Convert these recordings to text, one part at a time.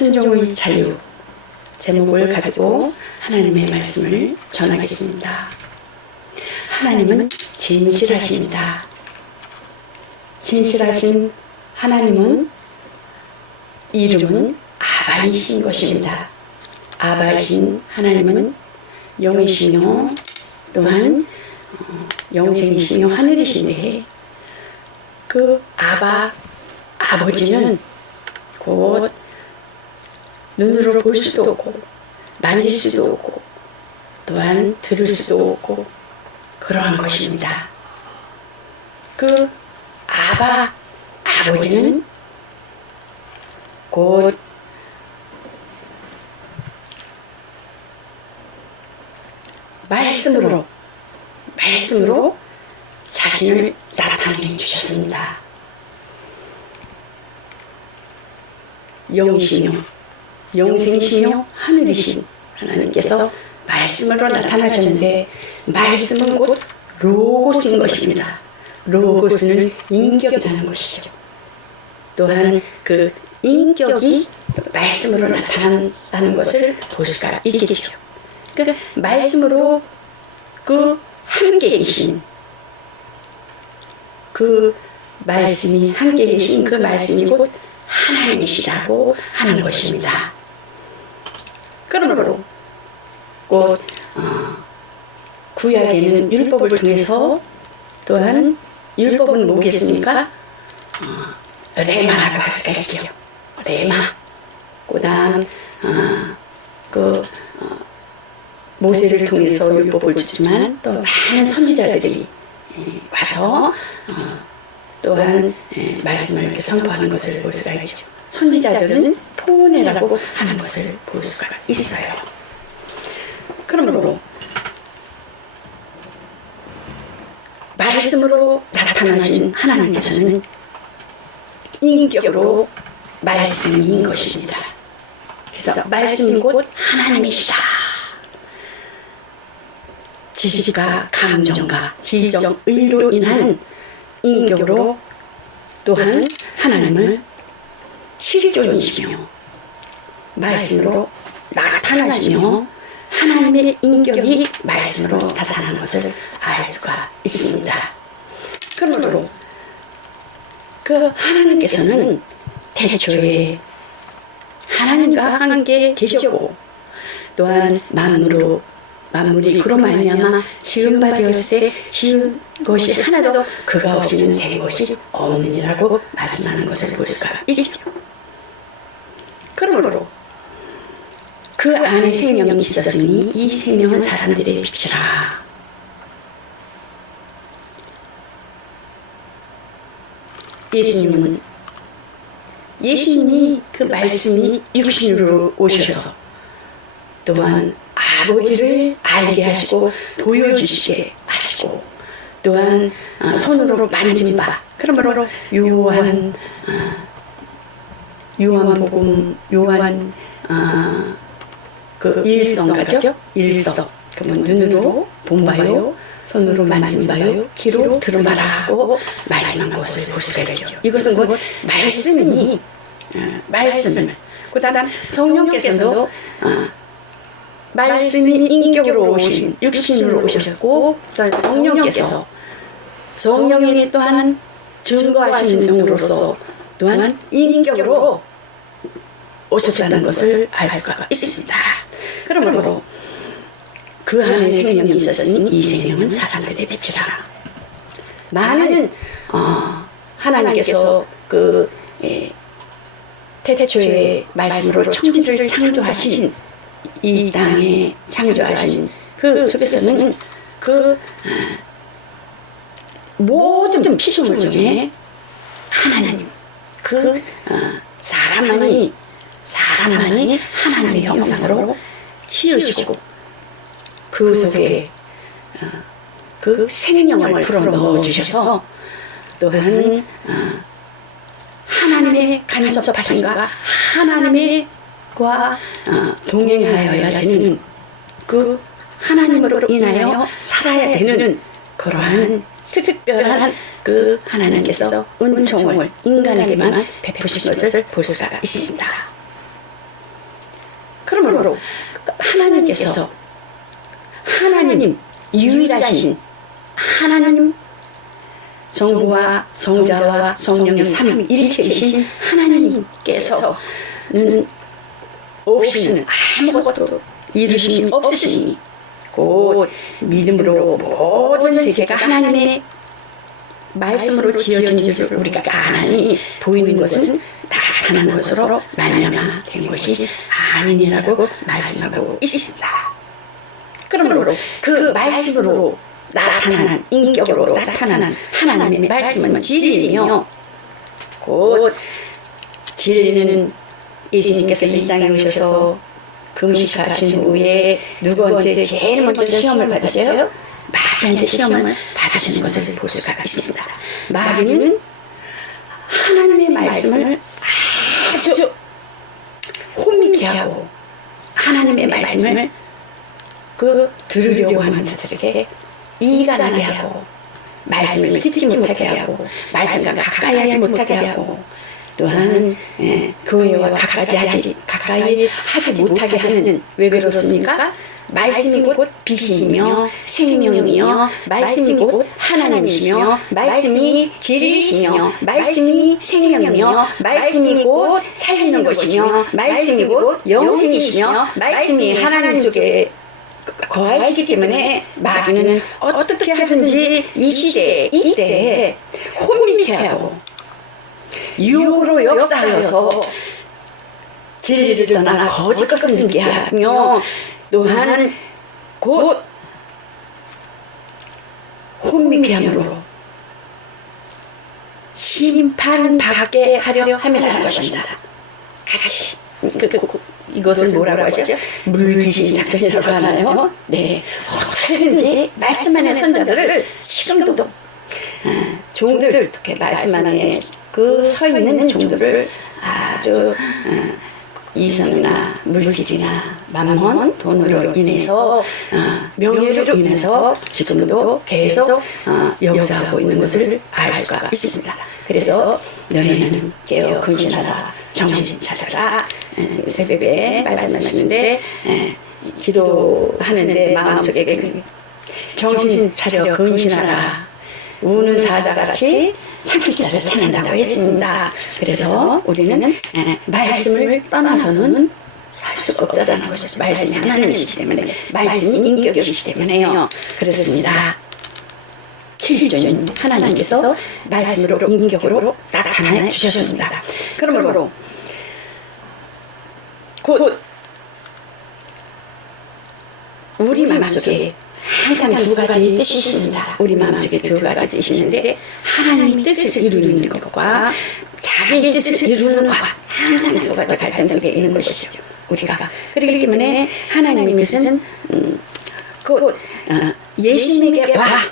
순종의 자유 제목을 가지고 하나님의 말씀을 전하겠습니다. 하나님은 진실하십니다. 진실하신 하나님은 이름은 아바이신 것입니다. 아바이신 하나님은 영이시며 또한 영생이시며 하늘이신데 그 아버지는 곧 눈으로 볼 수도 없고 만질 수도 없고 또한 들을 수도 없고 그러한 것입니다. 그 아버지는 곧 말씀으로 자신을 나타내 주셨습니다. 영이시며 영생이시며 하늘이신 하나님께서 말씀으로 나타나셨는데 말씀은 곧 로고스인 것입니다. 로고스는 인격이라는 것이죠. 또한 그 인격이 말씀으로 나타난다는 것을 볼 수가 있겠죠. 그 말씀으로 그 함께 계신 그 말씀이 함께 계신 그 말씀이 곧 하나님이시라고 하는 것입니다. 그러므로 곧 구약에는 율법을 통해서 또한 율법은 뭐겠습니까? 레마라고 할 수가 있죠. 레마. 그다음 모세를 통해서 율법을 주지만 또 많은 선지자들이 와서 또한 말씀을 이렇게 선포하는 것을 볼 수가 있죠. 선지자들은 포네라고 하는 것을 볼 수가 있어요. 그러므로 말씀으로 나타나신 하나님께서는 인격으로 말씀인 것입니다. 그래서 말씀이 곧 하나님이시다. 지식과 감정과 지정의로 인한 인격으로 또한 하나님을 실존이시며 말씀으로 나타나시며 하나님의 인격이 말씀으로 나타나는 것을 알 수가 있습니다. 그러므로 그 하나님께서는 태초에 하나님과 함께 계셨고 또한 만물이 그로 말미암아 지은 바 되었을 때 지은 것이 하나도 그가 없이는 된 것이 없느니라고 말씀하는 것을 볼 수가 있죠. 그러므로 그 안에 생명이 있었으니 이 생명은 사람들의 빛이라. 예수님이 그 말씀이 육신으로 오셔서 또한 아버지를 알게 하시고 보여주시게 하시고 또한 손으로 만진 바 그러므로 요한복음 그 일성가죠? 일성 그러면 눈으로 본 바요 손으로 만진 바요 귀로 들은 바라고 말씀한 것을 볼 수가 있죠. 이것은 곧 말씀을 그 다음 성령께서도 말씀이 인격으로 오신 육신으로 오셨고 또한 성령이 또한 증거하시는 영으로서 또한 인격으로 오셨다는 것을 알 수가 있습니다. 그러므로 그 안에 생명이 있었으니 이 생명은 사람들의 빛이라. 많은 하나님께서 그 태초의 말씀으로 천지를 창조하신 이 땅에 창조하신 그 속에서는 그 모든 피조물 중에 하나님 그 사람만이 하나님의 형상으로 지으시고 그 속에 그 생명을 불어넣어 주셔서 또한 하나님의 간섭하심과 하나님과 동행하여야 되는 그 하나님으로 인하여 살아야 되는 그러한 특별한 그 하나님께서 은총을 인간에게만 베푸신 것을 볼 수가 있습니다. 그러므로 하나님께서 하나님 유일하신 하나님 성부와 성자와 성령의 삼위일체이신 하나님께서는 없이는 아무것도 이루심이 없으시니 곧 믿음으로 모든 세계가 하나님의 말씀으로 지어진 줄 우리가 아나니 보이는 것은 나타난 것으로 말미암아 된 것이 아니니라고 말씀하고 있습니다. 그러므로 그 말씀으로 나타난 인격으로 나타난 하나님의 말씀은 진리이며 곧 진리는 예수님께서 이 땅에 오셔서 금식하신 후에 누구한테 제일 먼저 시험을 받으세요? 마귀한테 시험을 받으시는 것을 볼 수가 있습니다. 마귀는 하나님의 말씀을 아주 혼미케 하고 하나님의 말씀을 들으려고 하는 자들에게 이간하게 하고 말씀을 듣지 못하게 하고 말씀과 가까이 하지 못하게 하고 또한 교회와 가까이 하지 못하게 하는 왜 그렇습니까? 말씀이 곧 빛이며 생명이며 말씀이 곧 하나님이시며 말씀이 진리이시며 말씀이 생명이며 말씀이 곧 살리는 것이며 말씀이 곧 영생이시며 말씀이 하나님 속에 거하시기 때문에 마귀는 어떻게 하든지 이 시대에 이때에 혼미케 하고 유혹으로 역사하여서 진리를 떠나 거짓 것을 믿게 하며 또한 곧 혼미케 함으로 심판받게 하려 함이라는 것입니다. 같이 이것을 뭐라고 하죠? 물귀신 작전이라고 하나요? 네, 어떻게든지 말씀 안의 선자들을 지금도 종들 이렇게 말씀 안에 서 있는 종들을 아주 이성이나 물질이나 만몬 돈으로 인해서 명예로 인해서 지금도 계속 역사하고 있는 것을 알 수가 있습니다. 그래서 너희는 깨어 근신하라 정신 차려라 새벽에 말씀하시는데 기도하는데 마음속에 정신 차려 근신하라 우는 사자같이 산길자를 찾는다고 했습니다. 그래서 우리는 말씀을 떠나서는 살 수가 없다는 것이죠. 말씀이 하나님이시기 때문에 말씀이 인격이시기 때문에요. 그렇습니다. 7전 하나님께서 말씀으로 인격으로 나타내 주셨습니다. 그러므로 곧 우리 마음속에 항상 두 가지 뜻이 있습니다. 우리 마음속에 두 가지 뜻이 있는데 하나님의 뜻을 이루는 것과 자기의 뜻을 이루는 것과 항상 두 가지 갈등 속에 있는 것이죠. 우리가 그렇기 때문에 하나님의 뜻은 곧 예수님에게 와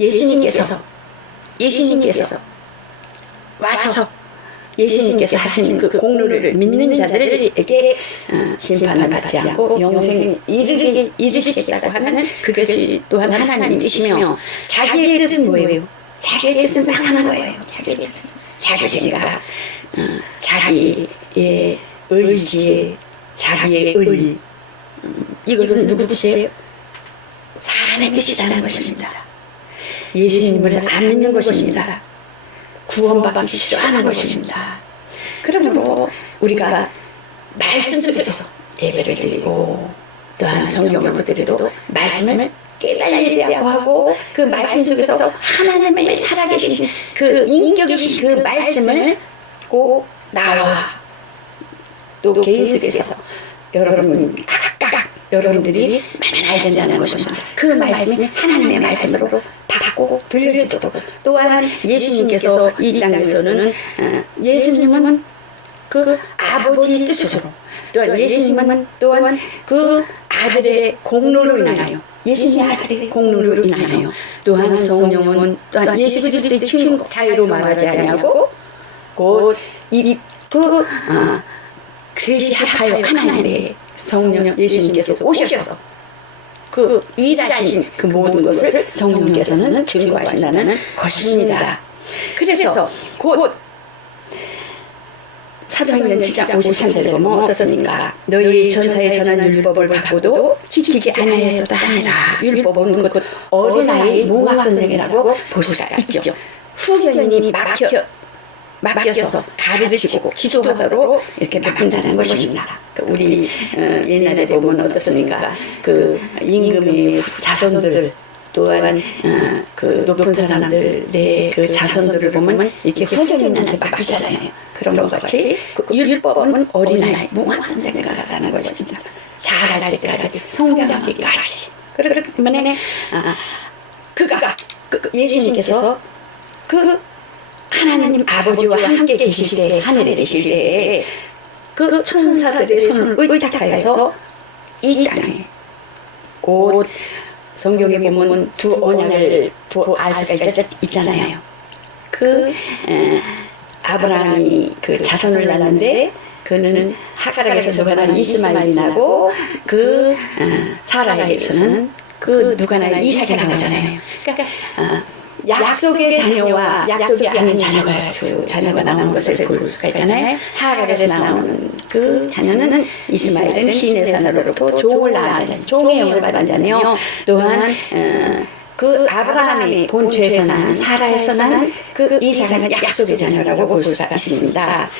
예수님께서 와서 예수님께서 하신 그 공로를 믿는 자들에게 심판을 받지 않고 영생에 이르시겠다고 하는 그것이 또한 하나님의 뜻이며 자기의 뜻은 뭐예요? 자기의 뜻은 딱 하는 거예요. 자기의 뜻은 자기 생각, 자기의 의지, 자기의 의 이것은 누구 뜻이에요? 사람의 뜻이라는 것입니다. 예수님을 안 믿는 것입니다. 구원받기 싫어하는 것입니다. 그러므로 우리가 말씀 속에서 예배를 드리고 또한 성경을 보더라도 말씀을 깨달으려고 하고 그 말씀 속에서 하나님의 살아계신 그 인격이신 그 말씀을 꼭 나와 또 개인 속에서 각각 여러분들이 만나야 된다는 것입니다. 그 말씀이 하나님의 말씀으로 받고 들려주도록 또한 예수님께서 이 땅에서는 예수님은 그 아버지의 뜻으로 또한 예수님은 또한 그 아들의 공로로 인하여 예수님의 아들의 공로로 인하여 또한 성령은 또한 예수 그리스도의 친구 자유로 말하지 아니하고 곧 셋이 합하여 하나님의 성령 예수님께서 오셔서 그 일하신 그 모든 것을 성령께서는 증거하신다는 것입니다. 그래서 곧 사도행전 7장 53절에 보면 어떻습니까? 너희 전사에 전한 율법을 받고도 지키지 아니하였도다 하니라. 율법은 곧 어린아이 몽학선생이라고 볼 수가 있죠. 후견인이 맡겨서 가르치고 지도하도록 이렇게 맡긴다는 것입니다. 우리 옛날에 보면 어떻습니까? 그 임금의 자손들 또한 그 높은 사람들의 그 자손들을 보면 이렇게 후견인한테 맡기잖아요. 그런 것 같이 그 율법은 어린아이 몽학선생과 같다는 것입니다. 자랄 때까지 성장하기까지. 그렇기 때문에 그가 예수님께서 그 하나님 아버지와 함께 계실 때 하늘에 계실 때 그 천사들의 손을 의탁하여서 이 땅에 곧 성경에 보면 두 언약을 알 수가 있잖아요. 그 아브라함이 그 자손을 낳는데 그는 하갈에게서 누가 낳은 이스마엘이 나고 그 사라에게서는 그 누가 낳은 이삭이 나오잖아요. 그러니까 약속의 자녀와 약속이 아닌 자녀가 나오는 것을 볼 수가 있잖아요. 하갈에서 나오는 그 자녀는 이스마엘은 신의 산으로부터 종을 낳은 종의 영을 받은 자녀, 또한 그 아브라함의 본처에서 난 사라에서 난 그 이삭은 약속의 자녀라고 볼 수가 있습니다.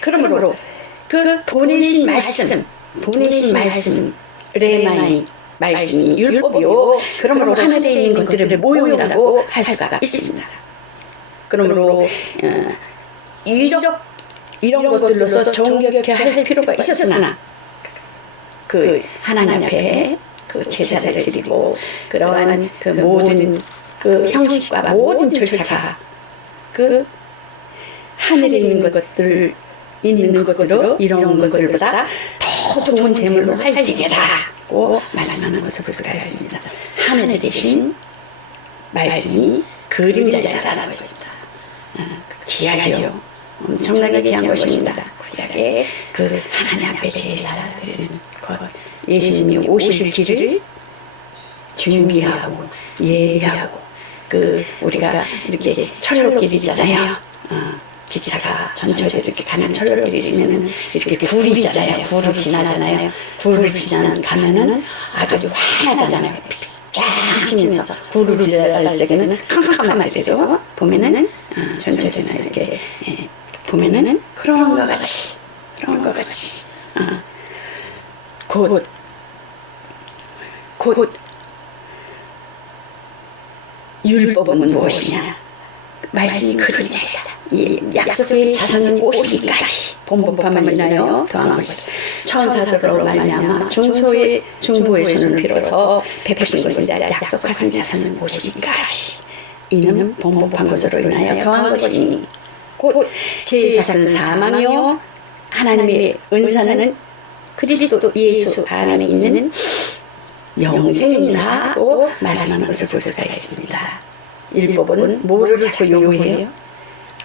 그러므로 그 보내신 말씀 레마의 말씀이 율법이요. 그러므로 하늘에 있는 것들을 모형이라고 할 수가 있습니다. 그러므로 이런 것들로서 정결케 할 필요가 있었으나 그 하나님 앞에 그 제사를 드리고 그러한 그 모든 그 형식과 모든 절차가 그 하늘에 있는 것들로 이런 것들보다 더 좋은 제물로 할지라고 말씀하는 것을 볼 수가 있습니다. 하늘에 계신 말씀이 그림자라는 것입니다. 귀하죠. 엄청나게 귀한 것입니다. 귀하게 그 하나님 앞에 제사를 드리는 것, 예수님이 오실 길을 준비하고 예비하고 우리가 이렇게 철로길 있잖아요. 기차가 전철에 이렇게 가는 철로길이 있으면 이렇게 굴이 있잖아요. 굴을 지나잖아요. 굴을 가면은 아주 환하잖아요. 쫙 치면서 굴을 지나갈 때는 캄캄할 때도 보면은 전철이나 이렇게 보면은 그런 것 같이 곧 율법은 무엇이냐? 말씀이 그림자이다. 이 약속의 자손이 오시기까지 본법함을 인하여 더한 것이 천사들로 말미암아 중보의 손을 빌어서 베푸신 것인데 약속하신 자손은 오시기까지 이는 본법한 것으로 인하여 더한 것이니 곧 제사는 사망이요 하나님의 은사는 그리스도 예수 안에 있는 영생이라고 말씀하는 것을 볼 수가 있습니다. 율법은 뭐를 자꾸 요구해요?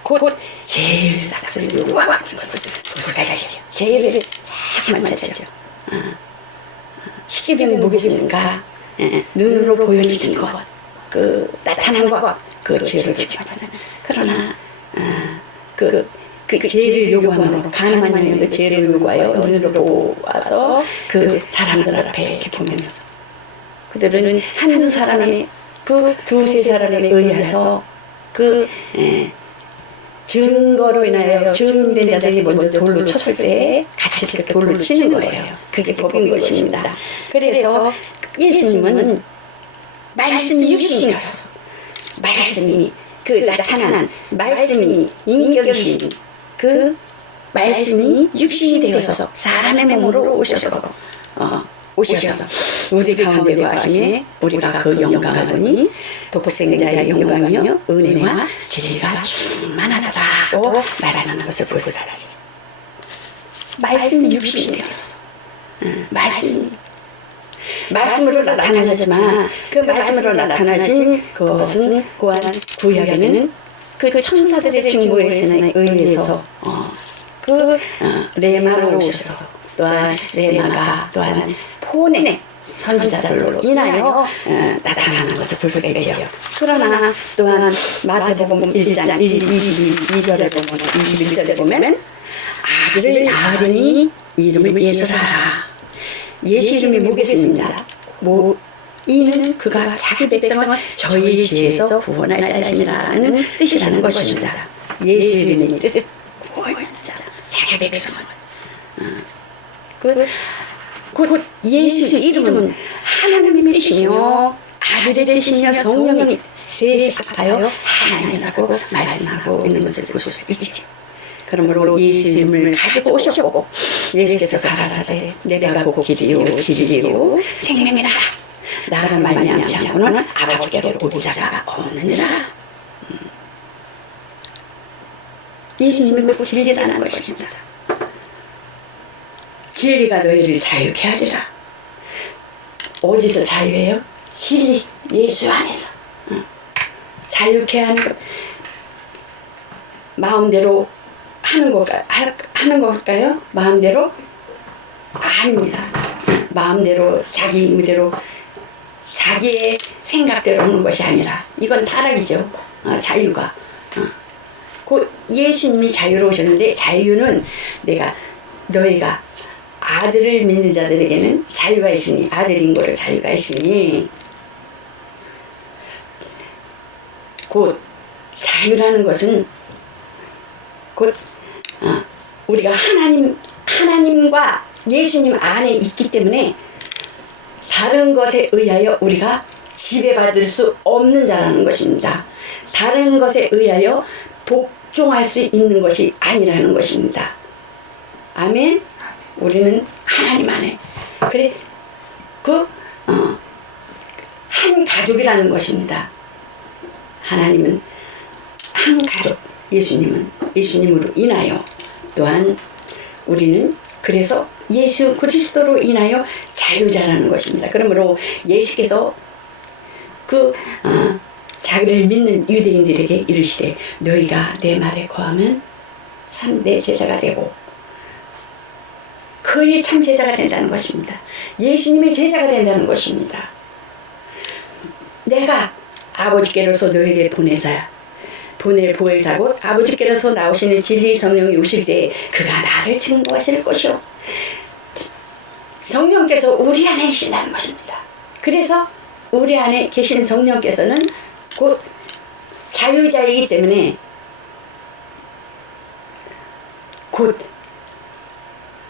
곧 제일 싹쓸이 요구하는 것을 볼 수가 있어요. 제일을 자꾸만 찾죠. 십계명이 뭐겠습니까? 눈으로 보여지는 것, 나타난 것, 그 죄를 지켜하잖아요. 그러나 그 죄를 요구함으로 가늠한 영혼도 죄를 요구하여 눈으로 보아서 그 사람들 앞에 이렇게 보면서 그들은 한두 사람의 두세 사람에 의해서 증거로 인하여 증인된 자들이 먼저 돌로 쳤을 때 같이 이렇게 돌로 치는 거예요. 그게 법인 것입니다. 그래서 예수님은 말씀이 육신이라서 말씀이 나타난 말씀이 인격이신 그 말씀이 육신이 되어서 사람의 몸으로 오셔서 우리 가운데 거하시니 우리가 그 영광을 보니 독생자의 영광이요 은혜와 진리가 충만하더라고 말씀하는 것을 볼 수가 있습니다. 말씀이 육신이 되어서 말씀으로 나타나셨지만 그 말씀으로 나타나신 그것은 고한 구약에는 그 천사들의 증거에 의해서 레마로 오셔서 또한 레마가 또한 폰의 선지자들로 인하여 나타나는 것을 볼 수가 있죠. 그러나 또한 마태복음 1장 22절에 보면 21절에 보면 아들을 낳으리니 이름을 예수라 하라. 예수 이름이 뭐겠습니다. 이는 그가 자기 백성을 저희의 지에서 구원할 자심이라는 뜻이라는 것입니다. 예수 이름의 뜻, 구원할 자, 자기 백성을. 곧 예수 이름은 하나님의 뜻이며 아들의 뜻이며 성령의 셋이 합하여 하나님이라고 말씀하고 있는 것을 볼 수 있지. 그러므로 예수 이름을 가지고 오셨고 예수께서 가라사대 내가 곧 길이요 진리요 생명이라. 나를 말미암지 않고는 아버지께로 올 자가 없느니라. 예수님이 곧 진리라는 것입니다. 진리가 너희를 자유케 하리라. 어디서 자유해요? 진리, 예수 안에서. 자유케 하는 것. 마음대로 하는 걸까요? 마음대로? 아닙니다. 마음대로, 자기 의무대로, 자기의 생각대로 하는 것이 아니라, 이건 타락이죠. 자유가. 그 예수님이 자유로우셨는데, 자유는 너희가 아들을 믿는 자들에게는 자유가 있으니, 아들인 거를 자유가 있으니, 곧 자유라는 것은 곧 우리가 하나님과 예수님 안에 있기 때문에 다른 것에 의하여 우리가 지배받을 수 없는 자라는 것입니다. 다른 것에 의하여 복종할 수 있는 것이 아니라는 것입니다. 아멘. 우리는 하나님 안에 그래 한 가족이라는 것입니다. 하나님은 한 가족, 예수님으로 인하여 또한 우리는 그래서 예수 그리스도로 인하여 자유자라는 것입니다. 그러므로 예수께서 자기를 믿는 유대인들에게 이르시되 너희가 내 말에 거하면 참 내 제자가 되고 그의 참 제자가 된다는 것입니다. 예수님의 제자가 된다는 것입니다. 내가 아버지께로서 너희에게 보혜사 곧 아버지께로서 나오시는 진리 성령이 오실 때 그가 나를 증거하실 것이요. 성령께서 우리 안에 계신다는 것입니다. 그래서 우리 안에 계신 성령께서는 곧 자유자이기 때문에 곧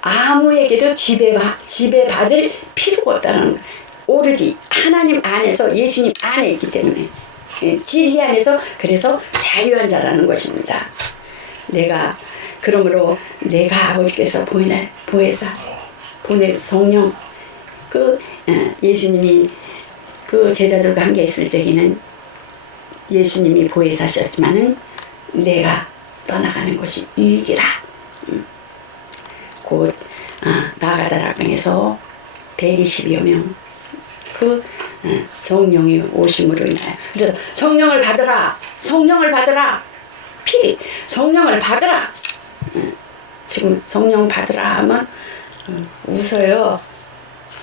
아무에게도 지배받을 필요가 없다는 것. 오로지 하나님 안에서 예수님 안에 있기 때문에 진리 안에서 그래서 자유한 자라는 것입니다. 그러므로 내가 아버지께서 보낼 성령 예수님이 제자들과 함께 있을 때에는 예수님이 보혜사셨지만은 내가 떠나가는 것이 유익이라. 곧 마가다락방에서 120여 명 성령이 오심으로 인하여 그래서 성령을 받으라 필히 성령을 받으라. 지금 성령 받으라 하면 웃어요.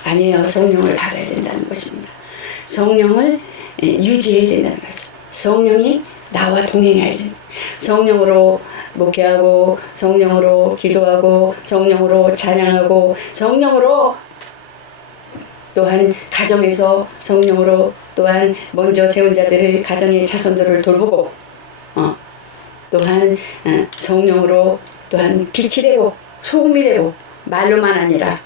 아니에요. 성령을 받아야 된다는 것입니다. 성령을 유지해야 된다는 것입니다. 성령이 나와 동행해야 된다. 성령으로 목회하고 성령으로 기도하고 성령으로 찬양하고 성령으로 또한 가정에서 성령으로 또한 먼저 세운 자들을 가정의 자손들을 돌보고 또한 성령으로 또한 빛이 되고 소금이 되고 말로만 아니라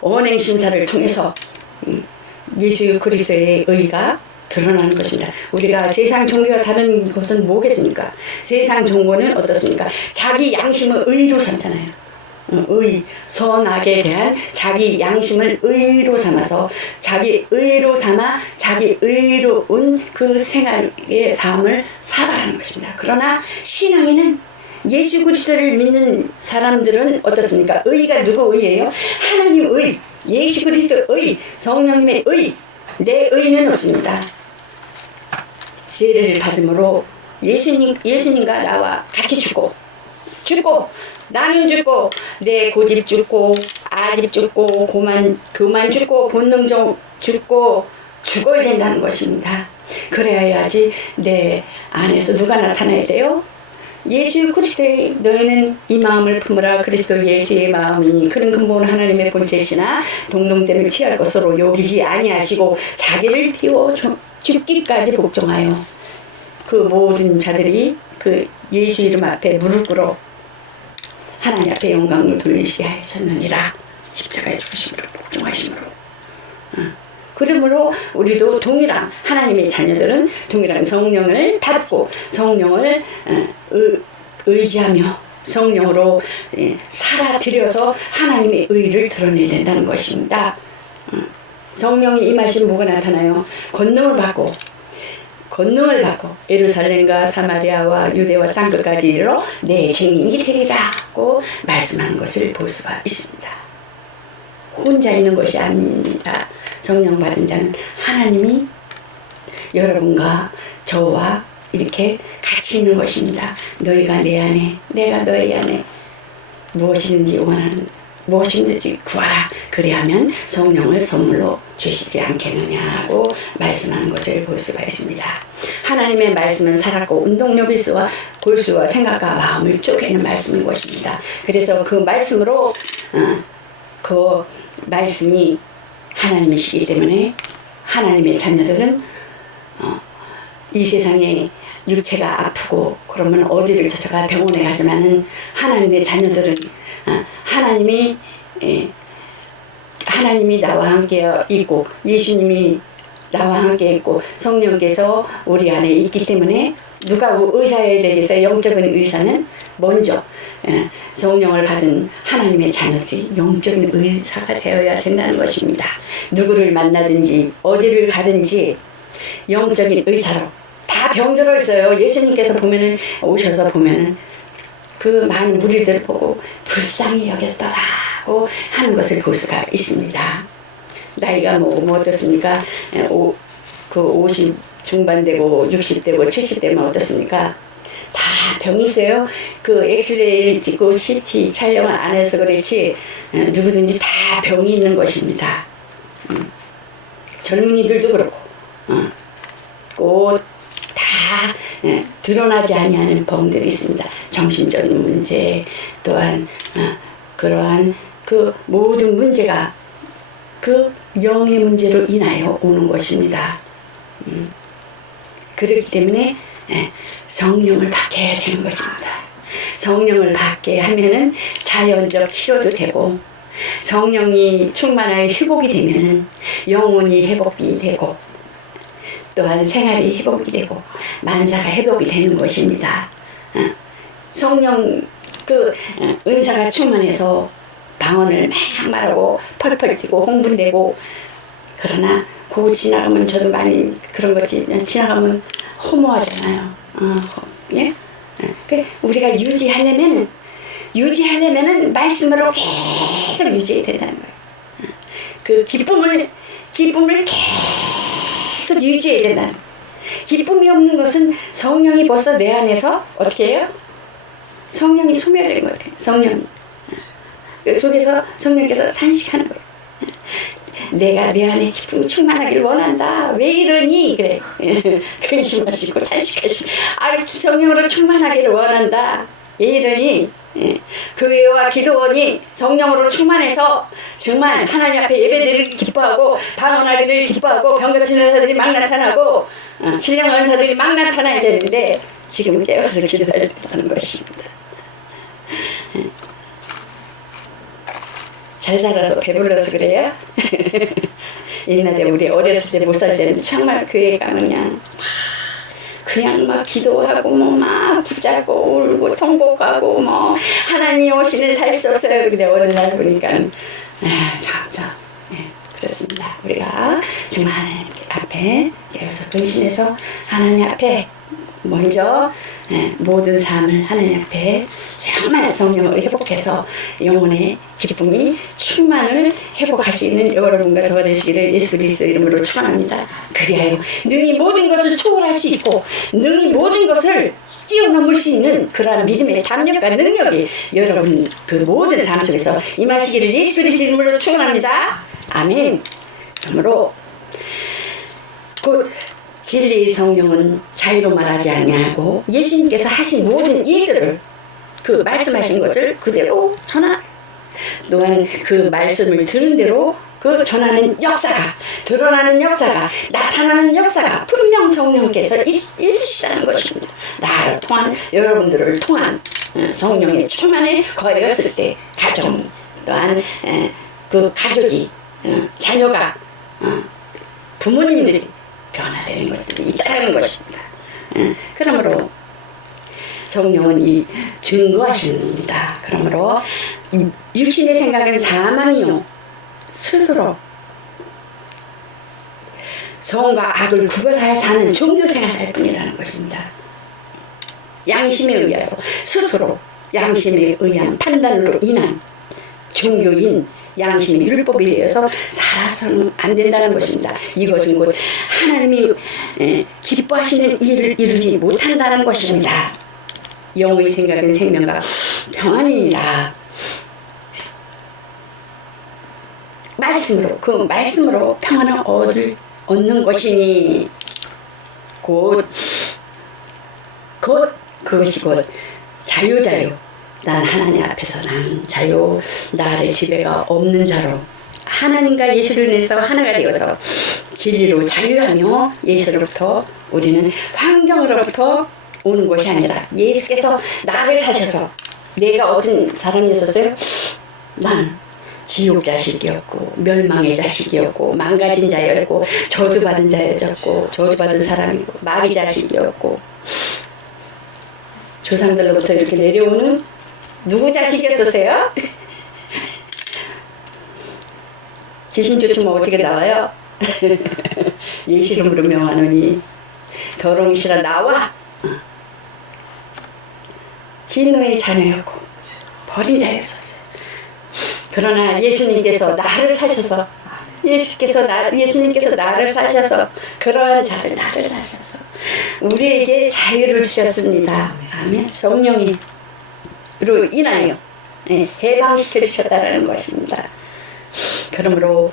언행 심사를 통해서 예수 그리스도의 의가 드러나는 것입니다. 우리가 세상 종교와 다른 것은 뭐겠습니까? 세상 종교는 어떻습니까? 자기 양심을 의로 삼잖아요. 선악에 대한 자기 양심을 의로 삼아서 자기 의로 삼아 자기 의로운 그 생활의 삶을 살아가는 것입니다. 그러나 신앙인은 예수 그리스도를 믿는 사람들은 어떻습니까? 의가 누구 의예요? 하나님 의, 예수 그리스도 의, 성령님의 의, 내 의는 없습니다. 세례를 받음으로 예수님과 나와 같이 죽고 나는 죽고 내 고집 죽고 아집 죽고 교만 죽고 본능종 죽고 죽어야 된다는 것입니다. 그래야지 내 안에서 누가 나타나야 돼요? 예수 그리스도의 너희는 이 마음을 품으라. 그리스도 예수의 마음이 그런 근본 하나님의 본체시나 동등됨을 취할 것으로 여기지 아니하시고 자기를 비워 죽기까지 복종하여 그 모든 자들이 그 예수 이름 앞에 무릎 꿇어 하나님 앞에 영광을 돌리시게 하셨느니라. 십자가의 죽으심으로 복종하심으로. 그러므로 우리도 동일한 하나님의 자녀들은 동일한 성령을 받고 성령을 의지하며 성령으로 살아들여서 하나님의 의를 드러내야 된다는 것입니다. 성령이 임하시면 뭐가 나타나요? 권능을 받고 예루살렘과 사마리아와 유대와 땅끝까지 이르러 내 증인이 되리라고 말씀하는 것을 볼 수가 있습니다. 혼자 있는 것이 아닙니다. 성령 받은 자는 하나님이 여러분과 저와 이렇게 같이 있는 것입니다. 너희가 내 안에 내가 너희 안에 무엇이든지 구하라. 그리하면 성령을 선물로 주시지 않겠느냐고 말씀하는 것을 볼 수가 있습니다. 하나님의 말씀은 살았고 운동력일수와 골수와 생각과 마음을 쪼개는 말씀인 것입니다. 그래서 그 말씀으로 그 말씀이 하나님이시기 때문에 하나님의 자녀들은 이 세상에 육체가 아프고 그러면 어디를 찾아가 병원에 가지만은 하나님의 자녀들은 하나님이 나와 함께 있고 예수님이 나와 함께 있고 성령께서 우리 안에 있기 때문에 누가 의사해야 되겠어요? 영적인 의사는 먼저 성령을 받은 하나님의 자녀들이 영적인 의사가 되어야 된다는 것입니다. 누구를 만나든지 어디를 가든지 영적인 의사로 다 병들어 있어요. 예수님께서 오셔서 보면은 그 많은 무리들을 보고 불쌍히 여겼더라고 하는 것을 볼 수가 있습니다. 나이가 뭐 어떻습니까? 50 중반 되고 60 되고 70 되면 어떻습니까? 다 병이 있어요. 그 엑스레이를 찍고 CT 촬영을 안 해서 그렇지 누구든지 다 병이 있는 것입니다. 젊은이들도 그렇고 꼭 다 드러나지 아니하는 병들이 있습니다. 정신적인 문제 또한 그러한 그 모든 문제가 그 영의 문제로 인하여 오는 것입니다. 그렇기 때문에 성령을 받게 해야 되는 것입니다. 성령을 받게 하면은 자연적 치료도 되고 성령이 충만하여 회복이 되면은 영혼이 회복이 되고 또한 생활이 회복이 되고 만사가 회복이 되는 것입니다. 성령 그 은사가 충만해서 방언을 막 말하고 펄펄 뛰고 홍분되고 그러나 그 지나가면 저도 많이 그런 거지 지나가면 허무하잖아요. 예? 우리가 유지하려면은 말씀으로 계속 유지해야 된다는 거예요. 그 기쁨을 계속 유지해야 된다는 거예요. 기쁨이 없는 것은 성령이 벌써 내 안에서 어떻게 해요? 성령이 소멸된 거예요. 성령이 속에서 성령께서 탄식하는 거예요. 내가 내 안에 기쁨이 충만하기를 원한다. 왜 이러니? 그래. 근심하시고 탄식하시고 성령으로 충만하기를 원한다. 왜 이러니? 교회와 기도원이 성령으로 충만해서 정말 하나님 앞에 예배드리를 기뻐하고 방언하기를 기뻐하고 병 고치는 은사들이 막 나타나고 신령 은사들이 막 나타나야 되는데 지금 깨어서 기도하려는 것입니다. 잘 살아서 배불러서 그래요? 옛날에 우리 어렸을 때 못 살 때는 정말 교회 가면 그냥 막 기도하고 막 붙잡고 울고 통곡하고 하나님 오시는 살 수 없어요. 근데 어느 날 보니까 참 그렇습니다. 우리가 정말 하나님 앞에 여기서 근신해서 하나님 앞에 먼저 모든 삶을 하나님 앞에 정말 성령을 회복해서 영혼의 기쁨이 충만을 회복하시는 여러분과 저가 되시기를 예수 그리스도 이름으로 축원합니다. 그리하여 능히 모든 것을 초월할 수 있고 능히 모든 것을 뛰어넘을 수 있는 그러한 믿음의 담력과 능력이 여러분 그 모든 삶 속에서 임하시기를 예수 그리스도 이름으로 축원합니다. 아멘. 그러므로 곧 진리의 성령은 자유로 말하지 아니하고 예수님께서 하신 모든 일들을 그 말씀하신 것을 그대로 전하. 또한 그 말씀을 들은 대로 그 전하는 역사가, 드러나는 역사가, 나타나는 역사가 분명 성령께서 있으시다는 것입니다. 나를 통한, 여러분들을 통한 성령의 충만에 거하였을 때 가정, 또한 그 가족이, 자녀가, 부모님들이 변화되는 것들이 있다는 것입니다. 그러므로 성령은 이 증거하시는 겁니다. 그러므로 육신의 생각은 사망이요 스스로 선과 악을 구별하여 사는 종교생활할 뿐이라는 것입니다. 양심에 의해서 스스로 양심에 의한 판단으로 인한 종교인 양심의 율법에 의해서 살아서는 안 된다는 것입니다. 이것은 곧 하나님이 기뻐하시는 일을 이루지 못한다는 것입니다. 영의 생각은 생명과 평안이니라. 말씀으로, 그 말씀으로 평안을 얻는 것이니 그것이 곧 자유자유. 난 하나님 앞에서 난 자유, 나를 지배가 없는 자로 하나님과 예수를 내서 하나가 되어서 진리로 자유하며 예수로부터 우리는 환경으로부터 오는 것이 아니라 예수께서 나를 사셔서 내가 어떤 사람이었어요? 난 지옥 자식이었고 멸망의 자식이었고 망가진 자였고 저주받은 자였고 저주받은 사람이고 마귀 자식이었고 조상들로부터 이렇게 내려오는 누구 자식이었으세요? 귀신 쫓으면 어떻게 나와요? 예수 이름으로 명하노니 더러운 이시라 나와. 진노의 자녀였고 버린 자였었어요. 그러나 예수님께서 나를 사셔서 예수님께서 나를 사셔서 그러한 자를 나를 사셔서 우리에게 자유를 주셨습니다. 아멘. 성령으로 인하여 해방시켜 주셨다는 것입니다. 그러므로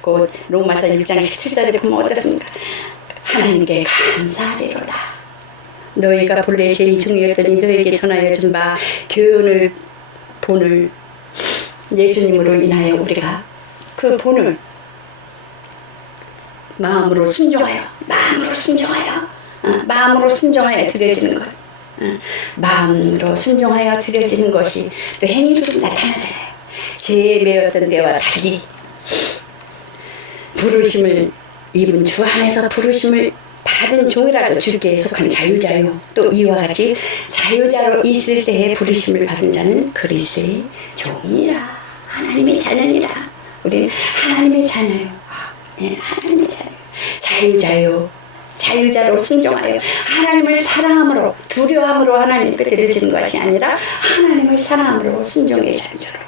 곧 로마서 6장 17절에 보면 어떻습니까? 하나님께 감사하리로다. 너희가 본래 제일 중요했더니 너희에게 전하여 준 바 교훈을 본을 예수님으로 인하여 우리가 그 본을 마음으로 순종하여 드려지는 것, 마음으로 순종하여 드려지는 것이 또 행위로 나타나잖아요. 죄에 매였던 때와 달리 부르심을 입은 주 안에서 부르심을 받은 종이라도 주께 속한 자유자요. 또 이와 같이 자유자로 있을 때에 부르심을 받은 자는 그리스도의 종이라. 하나님의 자녀니라. 우리는 하나님의 자녀요. 하나님의 자녀. 자유자로 순종하여 하나님을 사랑함으로 두려움으로 하나님께 드려지는 것이 아니라 하나님을 사랑함으로 순종의 자유자로.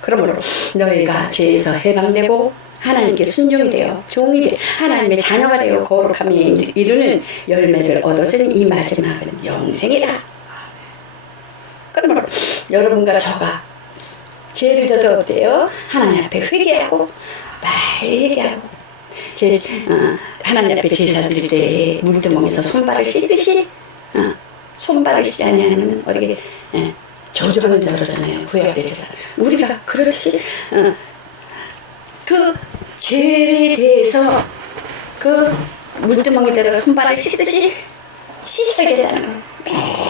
그러므로 너희가 죄에서 해방되고 하나님께 순종이 되어 종이 되어 하나님의 자녀가 되어 거룩함에 이르는 열매를 얻었으니 이 마지막은 영생이라. 그러므로 여러분과 저가 죄를 져도 어때요? 하나님 앞에 회개하고 빨리 회개하고 하나님 앞에 제사 드릴 때 물두멍에서 손발을 씻듯이 손발을 씻지 않으면 어떻게 저주받는다 그러잖아요. 구약의 제사. 우리가 그렇듯이 그 죄에 대해서 그 물두멍에다가 손발을 씻듯이 씻어야 된다는 거예요.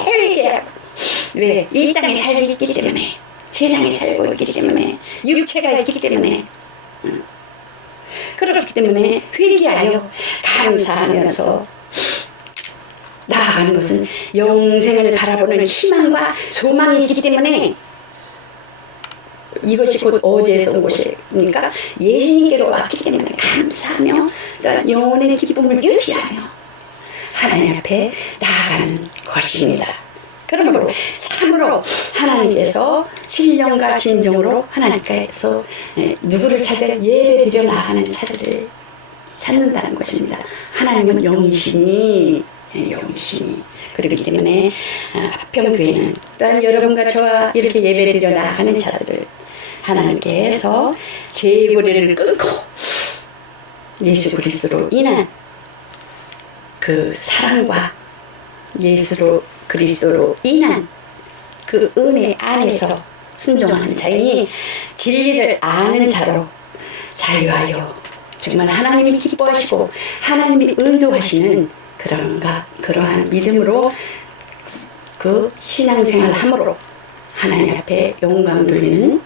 매일 얘기하고. 왜? 이 땅에 살고 있기 때문에, 세상에 살고 있기 때문에, 육체가 있기 때문에, 그렇기 때문에 회개하여 감사하면서 나아가는 것은 영생을 바라보는 희망과 소망이 있기 때문에 이것이 곧 어디에서 온 것입니까? 예수님께로 왔기 때문에 감사하며 영혼의 기쁨을 유지하며 하나님 앞에 나아가는 것입니다. 그러므로 참으로 하나님께서 신령과 진정으로 하나님께서 누구를 찾아 예배드려 나아가는 자들을 찾는다는 것입니다. 하나님은 영이시니 그렇기 때문에 합평교회는 또한 여러분과 저와 이렇게 예배드려 나아가는 자들을 하나님께서 죄의 고리를 끊고 예수 그리스도로 인한 그 사랑과 예수로 그리스도로 인한 그 은혜 안에서 순종하는 자이니 진리를 아는 자로 자유하여 정말 하나님이 기뻐하시고 하나님이 의도하시는 그러한 믿음으로 그 신앙생활을 함으로 하나님 앞에 영광 돌리는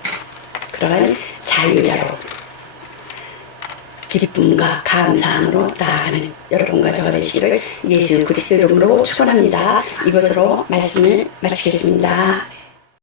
그러한 자유자로 기쁨과 감사함으로 나아가는 여러분과 저가 되시기를 예수 그리스도 이름으로 축원합니다. 이것으로 말씀을 마치겠습니다.